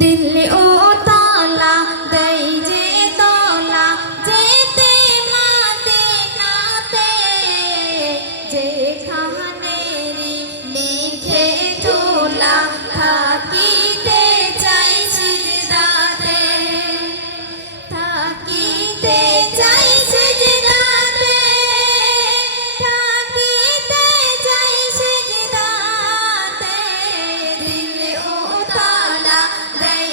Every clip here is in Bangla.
দিল্লি ও তালা দেই যে তলা যেতে মাতে নাতে যে খানে মেঘে টোলা থাকি Love.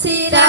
Sira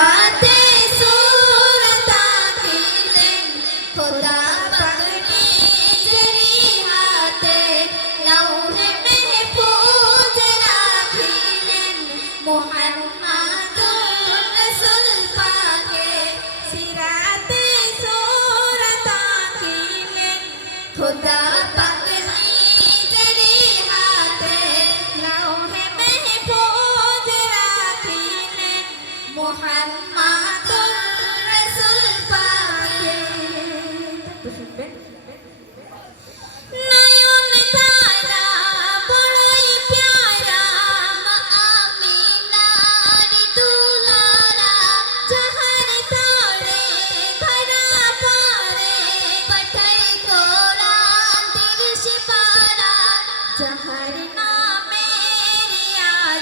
যাহার নামে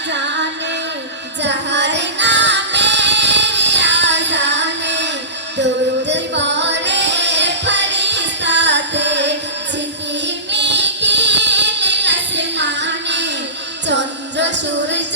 জানে যাহার নামে জানে দুধ পরে ফরিস্তাতে ঝিকি মিকি নীল আসমানে চন্দ্র সূর্য